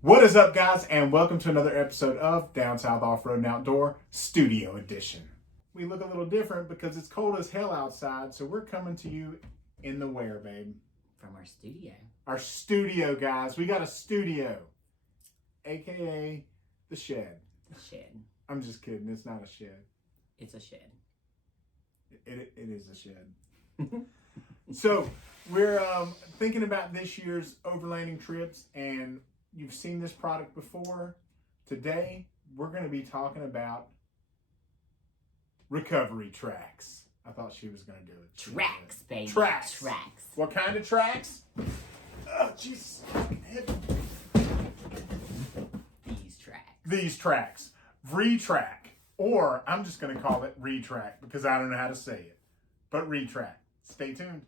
What is up, guys, and welcome to another episode of Down South Off-Road and Outdoor Studio Edition. We look a little different because it's cold as hell outside, so we're coming to you in the where, babe? From our studio. Our studio, guys. We got a studio, aka the shed. The shed. I'm just kidding. It's not a shed. It's a shed. It is a shed. So we're thinking about this year's overlanding trips, and you've seen this product before. Today, we're going to be talking about recovery tracks. I thought she was going to do it. Tracks, baby. Tracks. Tracks. What kind of tracks? Oh, jeez. These tracks. These tracks. VRE-TRAK. Or I'm just going to call it VRE-TRAK because I don't know how to say it. But VRE-TRAK. Stay tuned.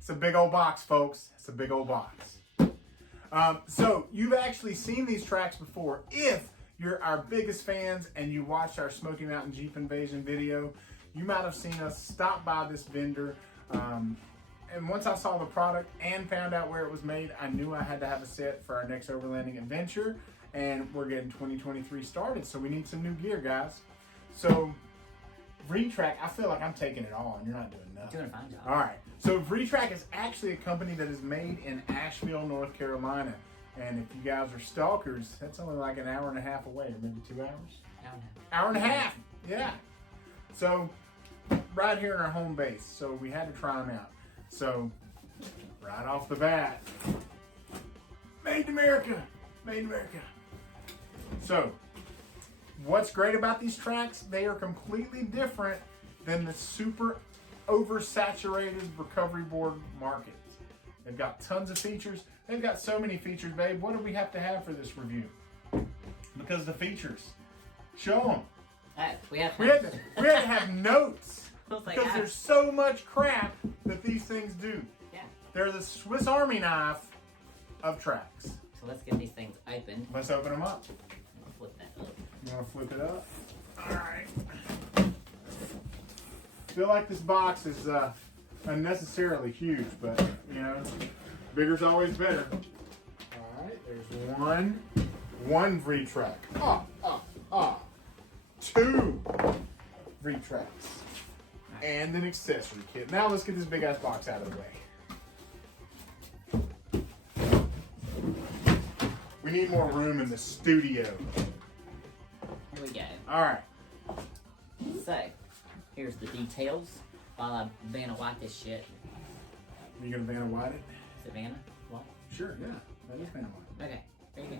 It's a big old box, folks. It's a big old box. So you've actually seen these tracks before. If you're our biggest fans and you watched our Smokey Mountain Jeep Invasion video, you might have seen us stop by this vendor. And once I saw the product and found out where it was made, I knew I had to have a set for our next overlanding adventure. And we're getting 2023 started, so we need some new gear, guys. So VRE-TRAK, I feel like I'm taking it all and you're not doing nothing. Doing a fine job. All right. So VRE-TRAK is actually a company that is made in Asheville, North Carolina. And if you guys are stalkers, that's only like an hour and a half away, or maybe 2 hours? Hour and a half. Yeah. So right here in our home base. So we had to try them out. So right off the bat, made in America. Made in America. So what's great about these tracks, they are completely different than the super oversaturated recovery board market. They've got tons of features. They've got so many features, babe. What do we have to have for this review? Because the features. Show them. We had to have notes. Like, because there's so much crap that these things do. Yeah. They're the Swiss Army knife of tracks. So let's get these things opened. Let's open them up. Flip that up. You want to flip it up? All right. I feel like this box is unnecessarily huge, but you know, bigger's always better. All right, there's one VRE-TRAK. Two VRE-TRAKs. And an accessory kit. Now let's get this big ass box out of the way. We need more room in the studio. Here we go. All right. So, here's the details. While I Vanna White this shit. Are you gonna Vanna White it? Is it Vanna White? Sure, yeah. That is Vanna White. Okay, there you go.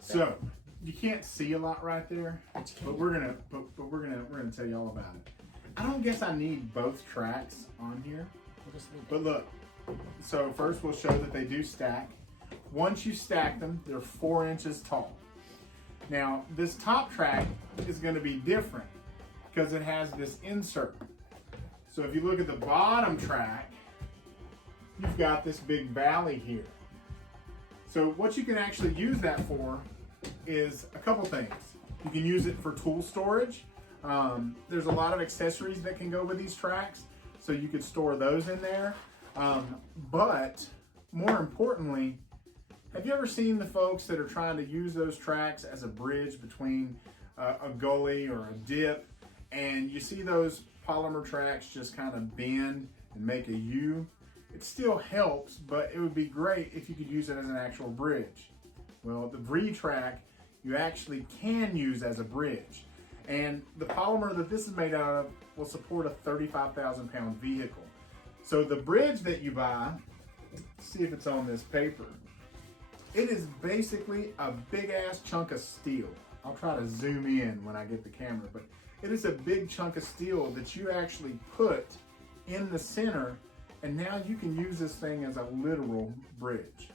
So you can't see a lot right there, but we're gonna tell you all about it. I don't guess I need both tracks on here. We'll just leave it. But look, so first we'll show that they do stack. Once you stack them, they're 4 inches tall. Now, this top track is going to be different because it has this insert. So if you look at the bottom track, you've got this big valley here. So what you can actually use that for is a couple things. You can use it for tool storage. There's a lot of accessories that can go with these tracks, so you could store those in there. But more importantly, have you ever seen the folks that are trying to use those tracks as a bridge between a gully or a dip, and you see those polymer tracks just kind of bend and make a U? It still helps, but it would be great if you could use it as an actual bridge. Well, the VRE-TRAK you actually can use as a bridge. And the polymer that this is made out of will support a 35,000 pound vehicle. So the bridge that you buy, let's see if it's on this paper, it is basically a big ass chunk of steel. I'll try to zoom in when I get the camera, but it is a big chunk of steel that you actually put in the center, and now you can use this thing as a literal bridge.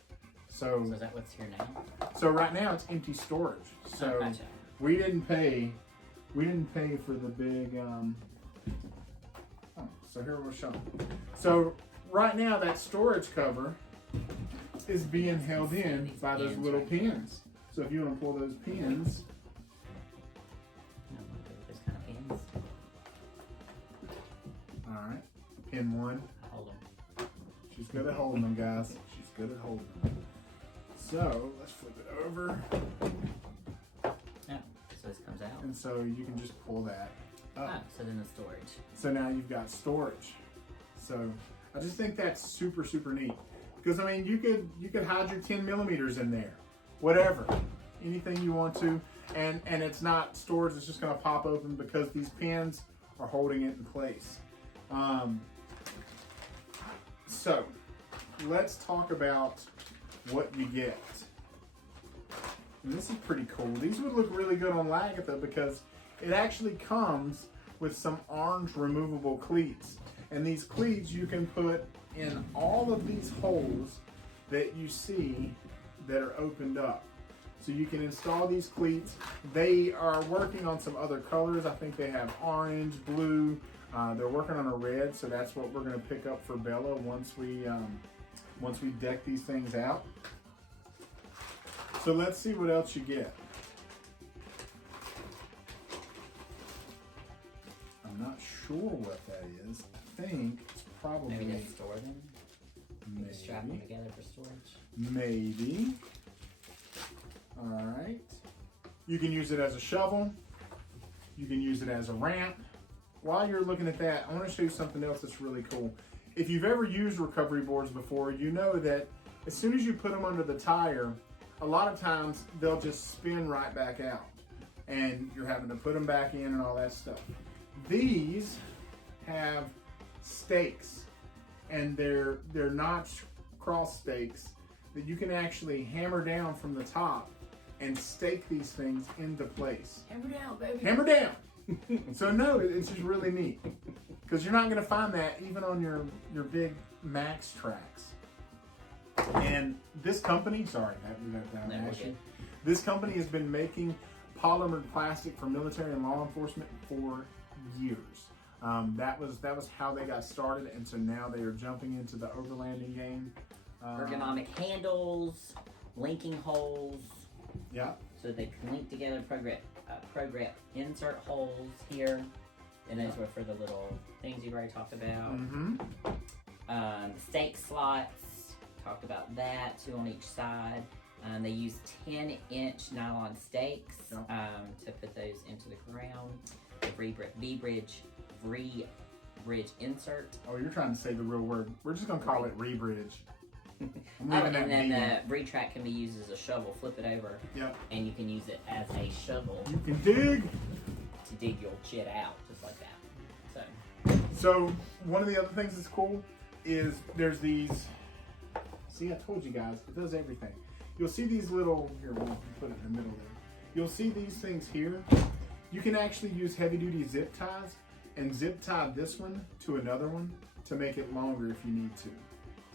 So is that what's here now? So right now it's empty storage. So Oh, gotcha. we didn't pay for the big so here we'll show. So right now that storage cover is being held in by those little pins. So if you want to pull those pins, Those kind of pins. all right, pin one, Hold them. good at holding them, guys. She's good at holding them. So let's flip it over. Yeah, so this comes out. And so you can just pull that up. Ah, so then the storage. So now you've got storage. So I just think that's super, super neat. Because I mean, you could hide your 10 millimeters in there, whatever, anything you want to. And it's not storage, it's just gonna pop open because these pins are holding it in place. So let's talk about what you get. And this is pretty cool. These would look really good on Lagatha because it actually comes with some orange removable cleats. And these cleats you can put in all of these holes that you see that are opened up. So you can install these cleats. They are working on some other colors. I think they have orange, blue. They're working on a red, so that's what we're gonna pick up for Bella once we deck these things out. So let's see what else you get. I'm not sure what that is. I think it's probably Maybe they store them. maybe. Strap them together for storage. Maybe. All right. You can use it as a shovel. You can use it as a ramp. While you're looking at that, I want to show you something else that's really cool. If you've ever used recovery boards before, you know that as soon as you put them under the tire, a lot of times they'll just spin right back out and you're having to put them back in and all that stuff. These have stakes, and they're notch cross stakes that you can actually hammer down from the top and stake these things into place. Hammer down, baby. Hammer down. So no, it's just really neat because you're not going to find that even on your big Max tracks. And this company, sorry, I have to do that down. No, we're Actually, good. this company has been making polymer plastic for military and law enforcement for years. That was how they got started, and so now they are jumping into the overlanding game. Ergonomic handles, linking holes, Yeah. so they can link together. Program insert holes here, and those were for the little things you've already talked about. Mm-hmm. Stake slots, talked about that, 2 on each side. They use 10-inch nylon stakes to put those into the ground. The V-bridge insert. Oh, you're trying to say the real word. We're just gonna call it rebridge. And then the VRE-TRAK can be used as a shovel. Flip it over, Yep. and you can use it as a shovel You can dig. to dig your shit out, just like that. So one of the other things that's cool is there's these. See, I told you guys, it does everything. You'll see these little, here, we'll put it in the middle there. You'll see these things here. You can actually use heavy duty zip ties and zip tie this one to another one to make it longer if you need to.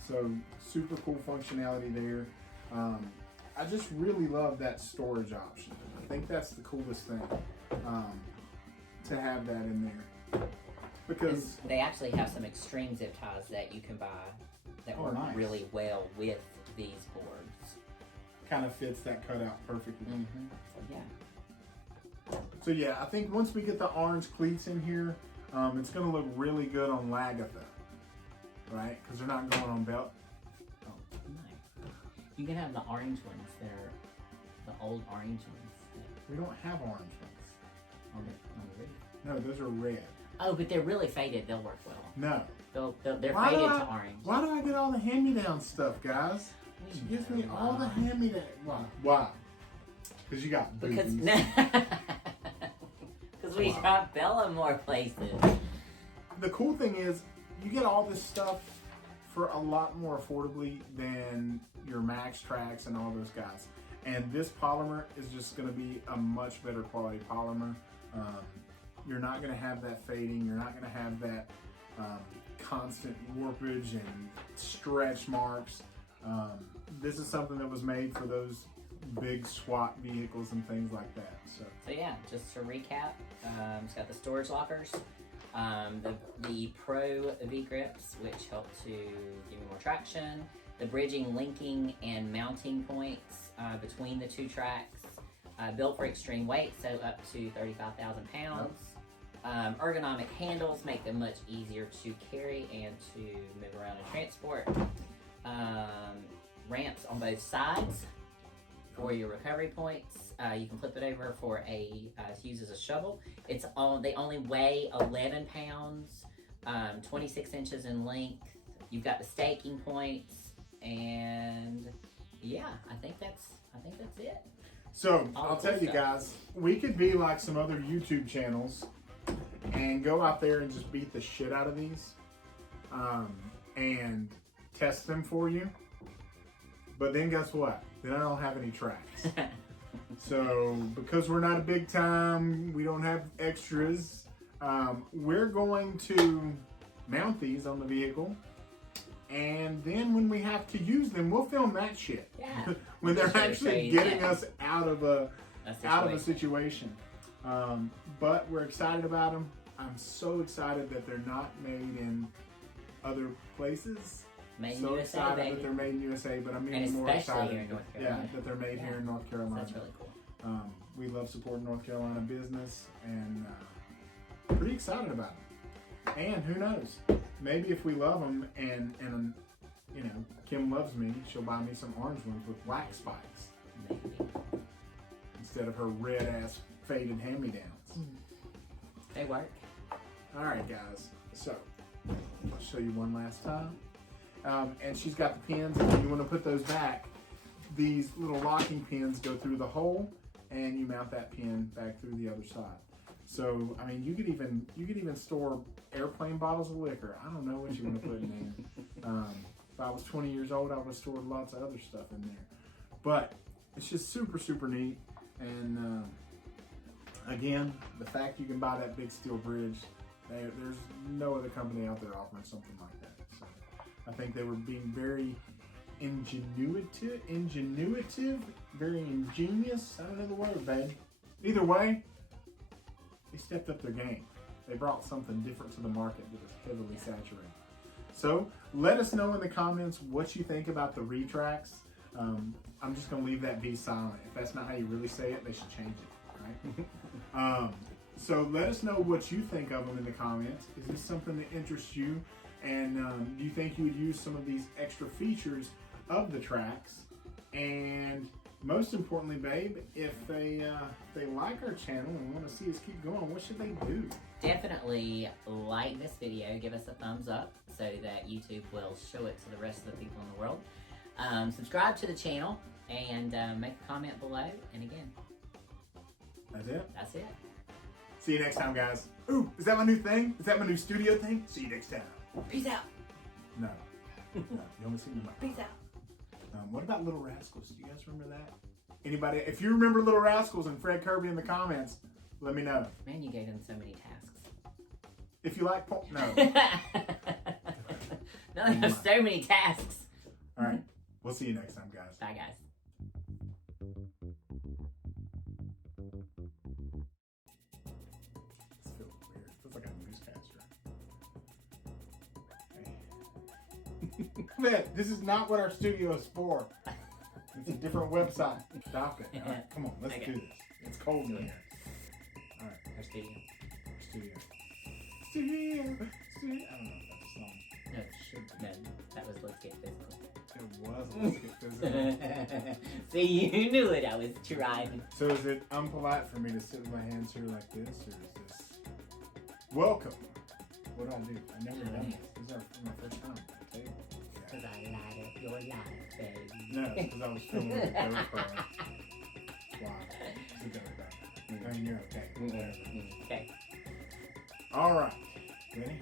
So super cool functionality there. I just really love that storage option. I think that's the coolest thing, to have that in there. Because they actually have some extreme zip ties that you can buy that work really well with these boards. kind of fits that cutout perfectly. Mm-hmm. So yeah. So yeah, I think once we get the orange cleats in here, it's going to look really good on Lagatha, right? Because they're not going on belt. Oh, nice. You can have the orange ones. They're the old orange ones. We don't have orange ones. On the roof. No, those are red. Oh, but they're really faded. They'll work well. No. They're Why faded do to orange. Why do I get all the hand-me-down stuff, guys? She gives me all the hand-me-down. Why? Because you got boobies. Because we shop Bella more places. The cool thing is, you get all this stuff for a lot more affordably than your Max Tracks and all those guys. And this polymer is just going to be a much better quality polymer. You're not going to have that fading. You're not going to have that constant warpage and stretch marks. This is something that was made for those big SWAT vehicles and things like that. So yeah, just to recap, it's got the storage lockers, the Pro V-grips, which help to give you more traction, the bridging, linking, and mounting points between the two tracks, built for extreme weight, so up to 35,000 pounds. Ergonomic handles make them much easier to carry and to move around and transport. ramps on both sides for your recovery points. You can flip it over for to use as a shovel. They only weigh 11 pounds, 26 inches in length. You've got the staking points, and yeah, I think that's it. So I'll tell you guys, we could be like some other YouTube channels and go out there and just beat the shit out of these, and test them for you. But then guess what? Then I don't have any tracks. So because we're not a big time, we don't have extras. We're going to mount these on the vehicle, and then when we have to use them, we'll film that shit. Yeah. When they're actually getting us out of a situation. But we're excited about them. I'm so excited that they're not made in other places. Made in so USA, excited baby. that they're made in USA, but I'm And even more especially excited here in North Carolina. that they're made here in North Carolina. That's really cool. We love supporting North Carolina business, and pretty excited about them. And who knows? Maybe if we love them, and you know, Kim loves me, she'll buy me some orange ones with black spikes. Maybe. Instead of her red ass faded hand-me-downs. They work. All right, guys. So I'll show you one last time. And she's got the pins, and if you want to put those back, these little locking pins go through the hole, and you mount that pin back through the other side. So I mean, you could even store airplane bottles of liquor. I don't know what you want to put in there. If I was 20 years old, I would have stored lots of other stuff in there. But it's just super, super neat. And again, the fact you can buy that big steel bridge, there's no other company out there offering something like that. So I think they were being very ingenuitive, very ingenious. I don't know the word, babe. Either way, they stepped up their game. They brought something different to the market that is heavily saturated. So let us know in the comments what you think about the VRE-TRAKs. I'm just gonna leave that be silent. If that's not how you really say it, they should change it, right? So let us know what you think of them in the comments. Is this something that interests you? And do you think you would use some of these extra features of the tracks? And most importantly, babe, if they like our channel and want to see us keep going, what should they do? Definitely like this video, give us a thumbs up so that YouTube will show it to the rest of the people in the world. Subscribe to the channel and make a comment below. And again, that's it. That's it. See you next time, guys. Ooh, is that my new thing? Is that my new studio thing? See you next time. Peace out. No. You only see me. Peace out. What about Little Rascals? Do you guys remember that? Anybody? If you remember Little Rascals and Fred Kirby in the comments, let me know. Man, you gave them so many tasks. If you like porn, no. No, there's so many tasks. All right. We'll see you next time, guys. Bye, guys. This feels weird. It feels like a newscaster. Man, this is not what our studio is for. It's a different website. Stop it. All right, come on, let's do this. It's cold in here. All right, Our studio. studio. Studio. I don't know if that's a song. No, it should. No, that was Let's Get Physical. It was. Let's Get Physical. See, you knew it. I was trying. So is it unpolite for me to sit with my hands here like this, or is this welcome? What do I do? I've never done this. This is my first time at the table. Because I light up your life, baby. No, it's because I was filming with a GoPro. Wow. It's a GoPro. I mean, you're okay. Okay. All right. Ready?